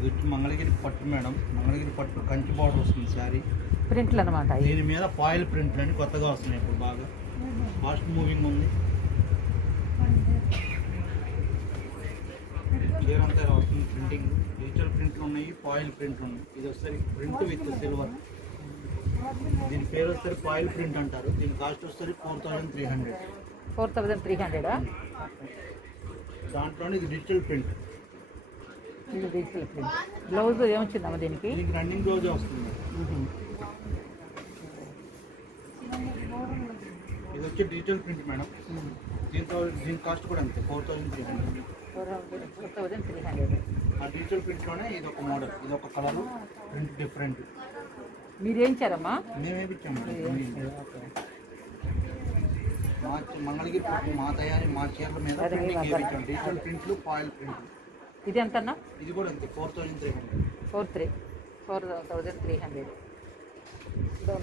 ఇది వచ్చి మంగళగిరి పట్టు మేడం. మంగళగిరి పట్టు కంచి బార్డర్ వస్తుంది శారీ. ప్రింట్లు అనమాట. దీని మీద ఫాయిల్ ప్రింట్లు అని కొత్తగా వస్తున్నాయి ఇప్పుడు, బాగా ఫాస్ట్ మూవింగ్ ఉంది. చీర అంతా ఇలా వస్తుంది ప్రింటింగ్. డిజిటల్ ప్రింట్లు ఉన్నాయి, ఫాయిల్ ప్రింట్లు ఉన్నాయి. ఇది వచ్చేసరికి ప్రింట్ విత్ సిల్వర్. దీని పేరు వచ్చేసరికి ఫాయిల్ ప్రింట్ అంటారు. దీని కాస్ట్ వచ్చేసరికి 4300. 4300. దాంట్లోనే ఇది డిజిటల్ ప్రింట్. ఇది డిజిటల్ ప్రింట్. బ్లౌజ్ ఏమొచ్చిందమ్మా దీనికి? దీనికి రన్నింగ్ బ్లౌజ్ వస్తుంది. ఇది వచ్చి డిజిటల్ ప్రింట్ మేడం. దీని కాస్ట్ కూడా అంతే 4300. 4300. ఆ డిజిటల్ ప్రింట్లోనే ఇది ఒక మోడల్, ఇది ఒక కలర్, ప్రింట్ డిఫరెంట్. మీరు ఏం ఇచ్చారమ్మా? మేమేమిచ్చాము మంగళగిరి పట్టు మా తయారీ, మా చీరల మీద ప్రింటింగ్ వేయించాం. డిజిటల్ ప్రింట్లు, ఫాయిల్ ప్రింట్లు. ఇది ఎంతన్నా? ఇది కూడా అంతే 4300. 4300.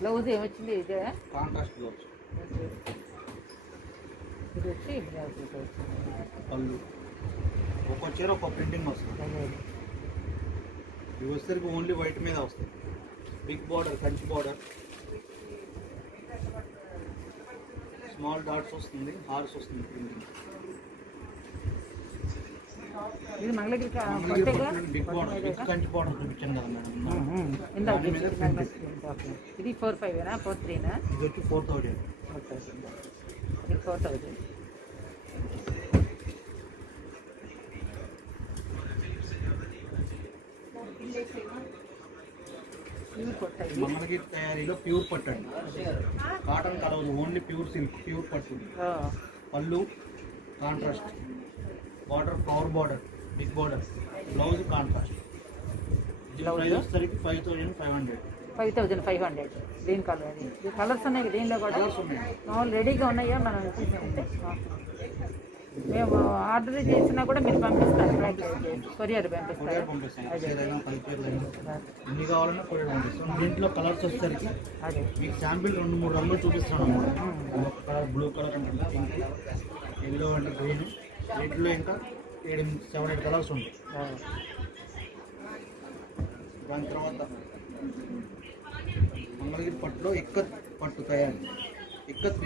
బ్లౌజ్ ఏమొచ్చింది? ఇదే కాంట్రాస్ట్ బ్లౌజ్. ఇది వచ్చి బ్లౌజ్ పళ్ళు ఒక్కో చీర ఒక్కో ప్రింటింగ్ వస్తుంది. ఇవి వచ్చేసరికి ఓన్లీ వైట్ మీద వస్తుంది. Big border, Kanchi border, small dots వస్తుంది, హార్స్ వస్తుంది ప్రింటింగ్. ఇది Mangalagiri big border, big Kanchi border చూపించాను కదా మేడం. ఇది 45 43. ఇది వచ్చి 4000. ఇది 4000. మంగళగిరి తయారీలో ప్యూర్ పట్టు అండి. కాటన్ కలవదు, ఓన్లీ ప్యూర్ సిల్క్, ప్యూర్ పట్టు. పళ్ళు contrast, border flower border, big border, blouse contrast. Price వచ్చేసరికి 5500. 5500. Green colour. ఈ కలర్స్ ఉన్నాయి దీనిలో కూడా. మామూలు రెడీగా ఉన్నాయా? మనం చూసుకుంటే మేము ఆర్డర్ చేసినా కూడా మీరు పంపిస్తారు, కొరియర్ పంపిస్తారు. ఎన్ని కావాలన్నా కొరియర్ పంపిస్తాం. దీంట్లో కలర్స్ వచ్చేసరికి మీకు శాంపిల్ 2-3 రంగులు చూపిస్తాను అన్నమాట. ఒక కలర్ బ్లూ కలర్ అంటే పింక్, ఎల్లో అంటే గ్రీన్. వీటిలో ఇంకా 7-8 కలర్స్ ఉంటాయి. దాని తర్వాత మంగళగిరి పట్టులో ఇక్కత్ పట్టు తయారు. ఇక్కత్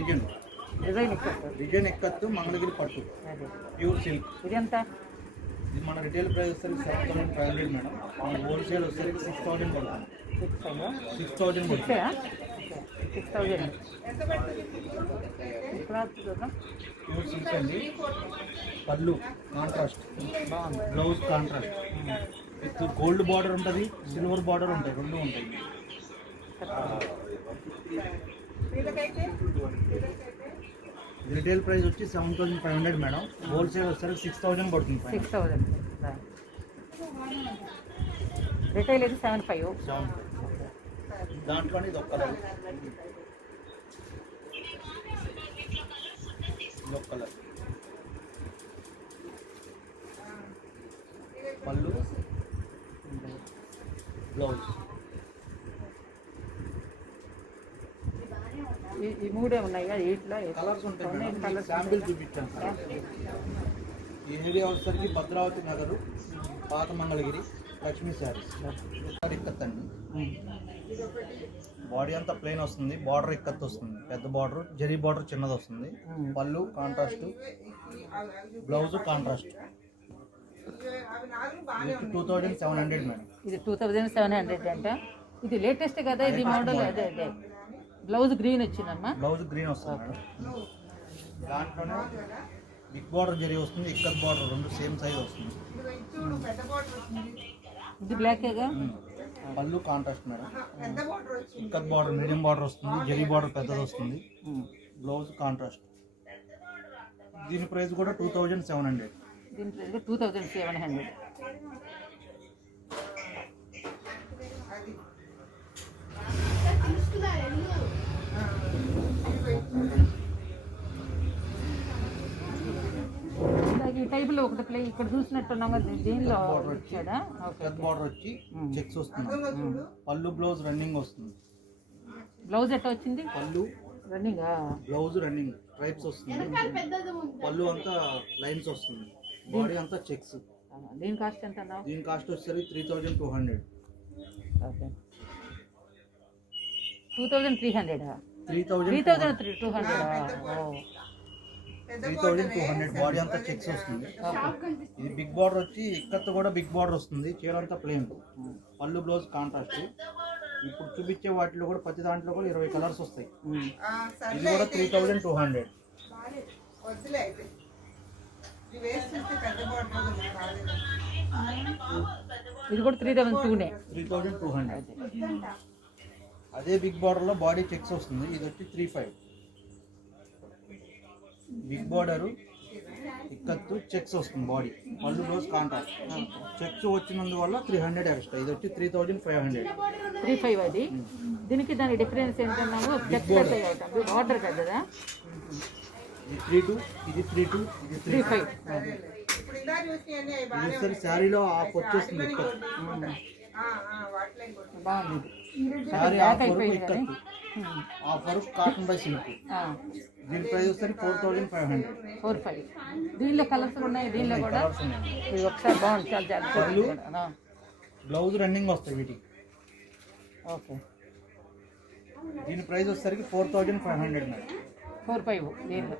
డిజైన్ ఎక్కత్తు మంగళగిరి పట్టు ప్యూర్ సిల్క్. ఇది ఎంత? ఇది మన రిటైల్ ప్రైస్ వచ్చేసరికి 7500 మేడం. మన హోల్సేల్ వచ్చేసరికి 6000 పడుతుంది. 6000 ప్యూర్ సిల్క్ అండి. పళ్ళు contrast, blouse contrast with gold border ఉంటుంది, సిల్వర్ బార్డర్ ఉంటాయి, రెండు ఉంటాయి. రిటైల్ ప్రైస్ వచ్చి 7500 మేడం. హోల్సేల్ వచ్చేసరికి 6000 పడుతుంది. 6000. రిటైల్ అయితే 75. దాంట్లోనే ఇది ఒక కలర్, పళ్ళు బ్లౌజ్. ఈ మూడే ఉన్నాయా? వీటిలో కలర్స్ ఉంటాయి. శాంపిల్ చూపించాను. ఈ ఏరియా వచ్చేసరికి భద్రావతి నగరు, పాత మంగళగిరి, లక్ష్మీ శారీస్. ఇక్కత్ అండి. బాడీ అంతా ప్లెయిన్ వస్తుంది, బార్డర్ ఇక్కత్ వస్తుంది, పెద్ద బార్డర్, జరీ బార్డర్ చిన్నది వస్తుంది. పళ్ళు కాంట్రాస్ట్, బ్లౌజ్ కాంట్రాస్ట్. 2700 మేడం. ఇది 2700 అంట. ఇది లేటెస్ట్ కదా ఇది మోడల్? అదే అదే. బ్లౌజ్ గ్రీన్ వచ్చిందమ్మా. బ్లౌజ్ గ్రీన్ వస్తుంది మేడం. దాంట్లోనే బిగ్ బార్డర్ జరీ వస్తుంది, ఇక్కత్ బార్డర్, రెండు సేమ్ సైజ్ వస్తుంది. ఇది బ్లాకేగా. పళ్ళు contrast madam. Ikat border medium border వస్తుంది, జరీ బార్డర్ పెద్దది వస్తుంది, బ్లౌజ్ కాంట్రాస్ట్. దీని ప్రైస్ కూడా 2700. దీని ప్రైస్ 2700. ఈ టైపులో ఒకటి ప్లే ఇక్కడ చూసినట్టున్నాం కదా, దీనిలో ఇచ్చాడా? బార్డర్ వచ్చి చెక్స్ వస్తుంది. పళ్ళు బ్లౌజ్ రన్నింగ్ వస్తుంది. బ్లౌజ్ ఎట్లా వచ్చింది? పళ్ళు రన్నింగ్, బ్లౌజ్ రన్నింగ్ స్ట్రైప్స్ వస్తుంది. పళ్ళు అంతా లైన్స్ వస్తుంది. బాడీ అంతా చెక్స్. దీని కాస్ట్ ఎంత అన్నావు? దీని కాస్ట్ వచ్చేసరికి 3200. ఓకే 2300. 3200 బాడీ అంతా చెక్స్ వస్తుంది. ఇది బిగ్ బార్డర్ వచ్చి ఇక్కత్ కూడా బిగ్ బార్డర్ వస్తుంది. చీర అంతా ప్లేన్, పళ్ళు బ్లౌజ్ కాంట్రాస్ట్. ఇప్పుడు చూపించే వాటిలో కూడా ప్రతి దాంట్లో కూడా 20 కలర్స్ వస్తాయి. ఇది కూడా 3200. ఇది కూడా 3200. అదే బిగ్ బార్డర్ లో బాడీ చెక్స్ వస్తుంది. ఇది వచ్చి 35. బిగ్ బార్డర్ ఇక్కత్తు చెక్స్ వస్తుంది. Body pallu blouse contrast. Checks వచ్చినందువల్ల 300 ఎక్స్ట్రా. ఇది వచ్చి 3500. 35 అది. దీనికి దాని డిఫరెన్స్ ఏంటన్నావు? చెక్స్ అవుతుంది, బార్డర్ కదా. ఇది 32, ఇది 32, ఇది 35. ఇది శారీలో ఆఫ్ వచ్చేస్తుంది. బాగుంది. శారీ ఆఫ్ వరకు ఇక్కత్తు, ఆఫ్ వరకు కాటన్ బై సిల్క్. దీని ప్రైస్ వస్తే 4500. 45. దీనిలో కలర్స్ ఉన్నాయి. దీనిలో కూడా ఇది ఒకసారి బాగుంది. చాలా పళ్ళు బ్లౌజ్ రన్నింగ్ వస్తాయి వీటికి. ఓకే దీని ప్రైస్ వచ్చేసరికి 4500 మేడం. 45 దీనిలో.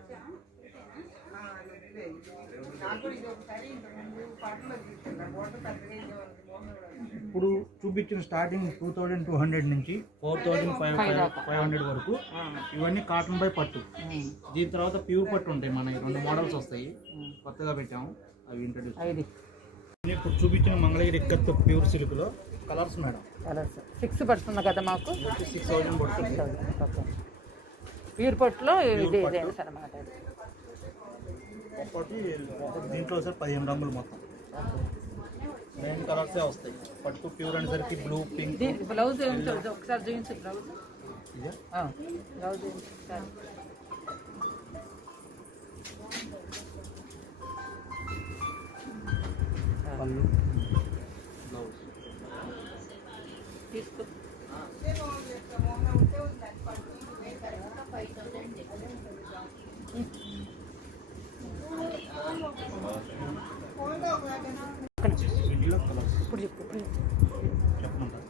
ఇప్పుడు చూపించిన స్టార్టింగ్ 2200 నుంచి 4500 వరకు ఇవన్నీ కాటన్ బై పట్టు. దీని తర్వాత ప్యూర్ పట్టు ఉంటాయి. మన 2 మోడల్స్ వస్తాయి, కొత్తగా పెట్టాము, అవి ఇంట్రడ్యూస్. ఇప్పుడు చూపించిన మంగళగిరి ఇక్కత్తు ప్యూర్ సిల్క్ లో కలర్స్ మేడం. కలర్స్ 6 పడుతుంది కదా మాకు. 6000 పడుతుంది. ఓకే ప్యూర్ పట్టులో డిజైన్స్ అనమాట. దీంట్లో సార్ 15 రంగులు మొత్తం. మెయిన్ కలర్సే వస్తాయి. పట్టు ప్యూర్ అనేసరికి బ్లూ, పింక్. బ్లౌజ్ ఒకసారి చూపించు. బ్లౌజ్ బ్లౌజ్ పళ్ళు బ్లౌజ్ తీసుకో. వీటిలో కలర్స్ ఇప్పుడు చెప్పు. చెప్పమంటారు.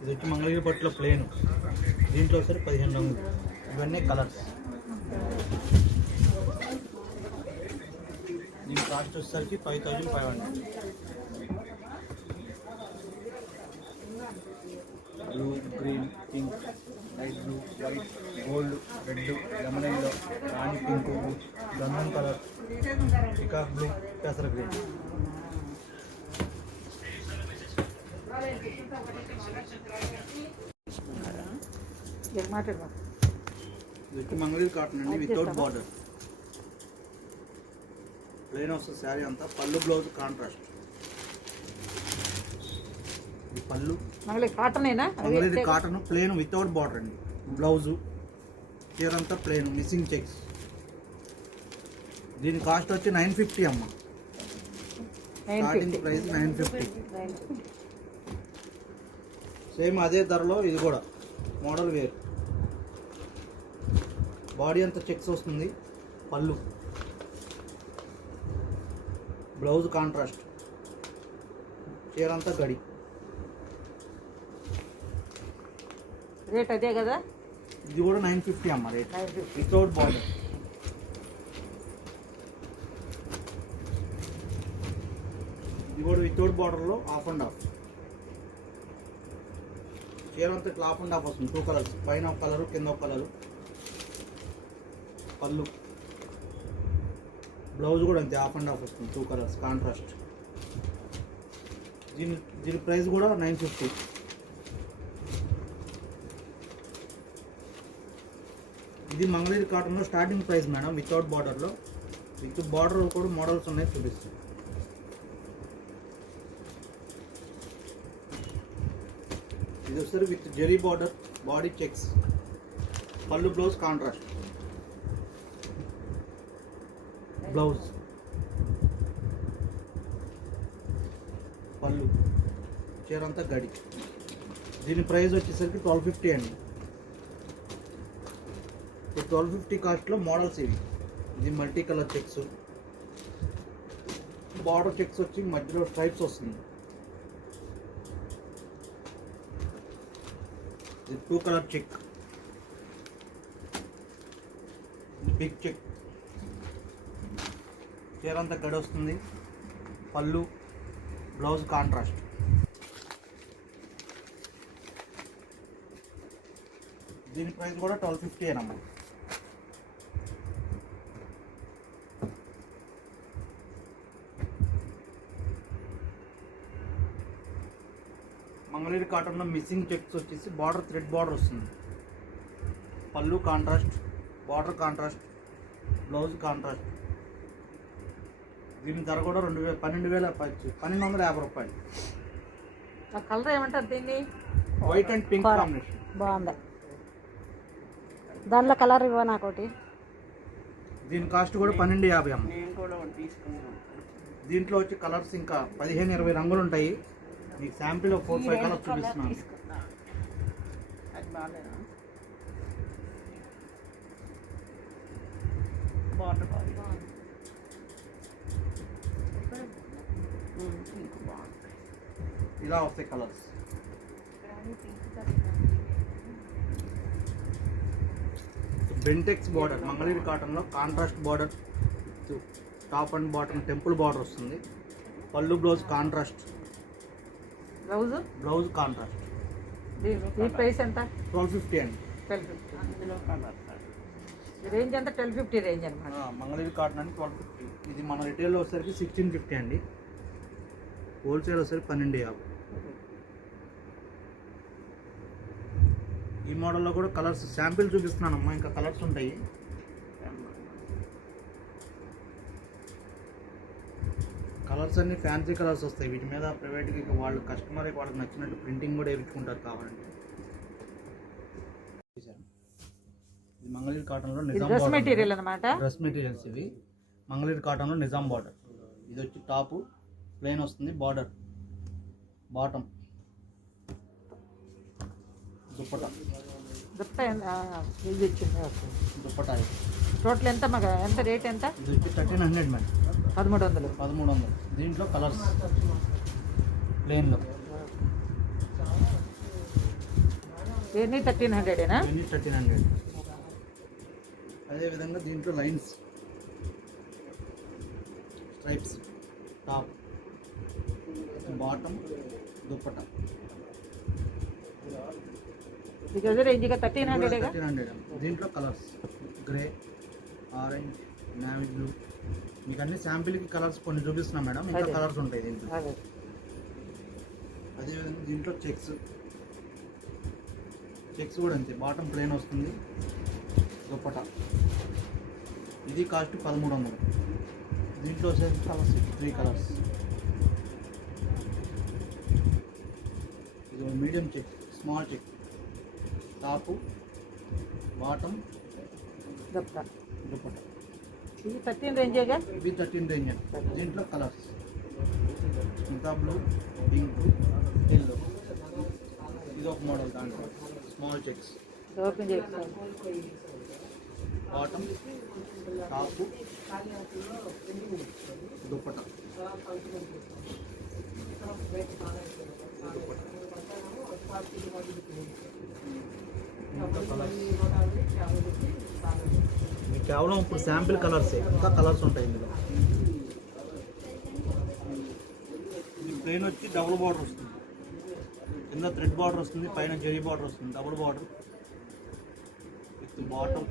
ఇది వచ్చి మంగళగిరి పట్టులో ప్లేన్. దీంట్లో సరే 15 రంగులు. ఇవన్నీ కలర్స్. దీని కాస్ట్ వచ్చేసరికి 5500. Blue, green, pink, light blue, white, gold, red, lemon yellow, రాణి పింక్, గంధం కలర్, పికాక్ బ్లూ, పెసర గ్రీన్. మాట్లాడు. ఇది వచ్చి మంగళగిరి కాటన్ అండి, వితౌట్ బార్డర్. ప్లెయిన్ వస్తుంది శారీ అంతా. Pallu blouse contrast. ఇది పళ్ళు మంగళగిరి కాటనేనా? Mangalagiri cotton plain without border అండి. బ్లౌజు చీర అంతా ప్లెయిన్, మిస్సింగ్ చెక్స్. దీని కాస్ట్ వచ్చి 950 అమ్మ. Starting price 950. సేమ్ అదే ధరలో ఇది కూడా మోడల్ వేర్. బాడీ అంతా చెక్స్ వస్తుంది. పళ్ళు బ్లౌజ్ కాంట్రాస్ట్. చీర అంతా గడి. రేట్ అదే కదా. ఇది కూడా 950 అమ్మ రేట్, వితౌట్ బార్డర్. ఇది కూడా వితౌట్ బార్డర్లో ఆఫ్ అండ్ ఆఫ్. చీర అంతా ఇట్లా ఆఫ్ అండ్ ఆఫ్ వస్తుంది. 2 కలర్స్, పైన ఒక కలరు, కింద ఒక కలరు. పళ్ళు బ్లౌజ్ కూడా అంతే ఆఫ్ అండ్ ఆఫ్ వస్తుంది. 2 కలర్స్ కాంట్రాస్ట్. దీని ప్రైస్ కూడా 950. ఇది మంగళగిరి కాటన్లో స్టార్టింగ్ ప్రైస్ మేడం, వితౌట్ బార్డర్లో. విత్ బార్డర్ కూడా మోడల్స్ ఉన్నాయి, చూపిస్తాయి. ఇది వస్తారు with zari border, body checks, పళ్ళు బ్లౌజ్ కాంట్రాస్ట్. బ్లౌజ్ పళ్ళు చీర అంతా గడి. దీని ప్రైస్ వచ్చేసరికి 1250 అండి. 1250 కాస్ట్లో మోడల్స్ ఇవి. ఇది multi colour checks, border checks వచ్చి మధ్యలో స్ట్రైప్స్ వస్తుంది. ఇది 2 కలర్ చెక్, బిగ్ చెక్. చీర అంతా కడి వస్తుంది. పళ్ళు, బ్లౌజ్ కాంట్రాస్ట్. దీని ప్రైస్ కూడా 1250 ఏనమ్మా. మంగళగిరి కాటన్లో మిస్సింగ్ చెక్స్ వచ్చేసి బార్డర్ థ్రెడ్ బార్డర్ వస్తుంది. పళ్ళు contrast, border contrast, blouse contrast. దీని ధర కూడా 1250 రూపాయలు. ఆ కలర్ ఏమంటారు దీన్ని? White and pink combination. బాగుంది. దానిలో కలర్ ఇవ్వ నాకోటి. దీని కాస్ట్ కూడా 1250 అమ్మ. దీంట్లో వచ్చి కలర్స్ ఇంకా 15-20 రంగులు ఉంటాయి. మీకు శాంపిల్ 4-5 కలర్స్ చూపిస్తున్నాను. ఇలా వస్తాయి కలర్స్. బెంటెక్స్ బార్డర్ మంగళగిరి కాటన్లో contrast border, top and bottom temple border వస్తుంది. పళ్ళు బ్లౌజ్ కాంట్రాస్ట్, బ్లౌజ్ కాంట్రాస్ట్. ఈ ప్రైస్ ఎంత? 1250 అండి. 1250 రేంజ్ ఎంత? 1250 రేంజ్ అనమాట. మంగళగిరి కాటన్ అంటే 1250. ఇది మన రిటైల్లో వచ్చేసరికి 1650 అండి. హోల్సేల్ వచ్చేసరికి 1250. ఈ మోడల్లో కూడా కలర్స్ శాంపిల్ చూపిస్తున్నానమ్మా, ఇంకా కలర్స్ ఉంటాయి. కలర్స్ అన్ని ఫ్యాన్సీ కలర్స్ వస్తాయి. వీటి మీద ప్రైవేట్గా వాళ్ళు కస్టమర్ వాళ్ళకి నచ్చినట్టు ప్రింటింగ్ కూడా వేయించుకుంటారు కావాలంటే. ఇది మంగళగిరి కాటన్లో నిజాం డ్రెస్ మెటీరియల్ అనమాట. డ్రెస్ మెటీరియల్స్ ఇవి. మంగళగిరి కాటన్లో నిజాం బార్డర్. ఇది వచ్చి టాపు ప్లెయిన్ వస్తుంది, border bottom, dupatta. Dupatta total ఎంత మగ? ఎంత రేట్ ఎంత? ఇది వచ్చి 1300 మేడం. 1300. దీంట్లో కలర్స్ ప్లెయిన్లో ఇవన్నీ 1300ఏనా? ఇవన్నీ 1300. అదేవిధంగా దీంట్లో lines, stripes, top, bottom, dupatta. ఇది రేంజ్గా 1300. దీంట్లో colours grey, orange, navy blue. మీకు అన్ని శాంపిల్కి కలర్స్ కొన్ని చూపిస్తున్నాం మేడం, ఇంకా కలర్స్ ఉంటాయి దీంట్లో. అదేవిధంగా దీంట్లో చెక్స్ కూడా అంతే. బాటమ్ ప్లెయిన్ వస్తుంది, దుప్పటా. ఇది కాస్ట్ 1300. దీంట్లో వచ్చేసి కలర్స్ 3 కలర్స్. ఇది medium check, small check, top, bottom, dupatta. Dupatta. ఇది 13 రేంజేగా? ఇది 13 రేంజ్. దీంట్లో కలర్స్ ఇంకా బ్లూ, పింక్, ఎల్లో. ఇది ఒక మోడల్. దాంట్లో స్మాల్ చెక్స్, ఓపెన్ చేస్తాను. Bottom, top, dupatta. కేవలం ఇప్పుడు శాంపిల్ కలర్సే, ఇంకా కలర్స్ ఉంటాయి ఇందులో. ప్లెయిన్ వచ్చి డబుల్ బార్డర్ వస్తుంది. కింద థ్రెడ్ బార్డర్ వస్తుంది, పైన జరీ బార్డర్ వస్తుంది. Double border with bottom,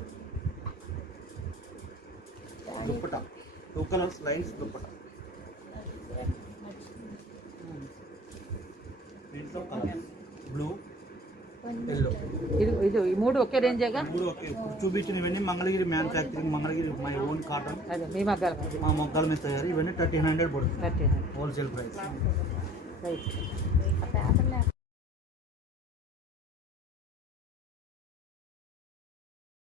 dupatta. 2 colours lines dupatta. దీంట్లో కలర్స్ బ్లూ, ఎల్లో. ఇది ఈ 3 ఒకే రేంజేగా? 3 ఓకే. ఇప్పుడు చూపించినవన్నీ Mangalagiri manufacturing, Mangalagiri my own cotton. అదే మీ మగ్గాల మా మొగ్గల మీద తయారు. ఇవన్నీ 1300 పడుతుంది 1300. Wholesale price. రైట్.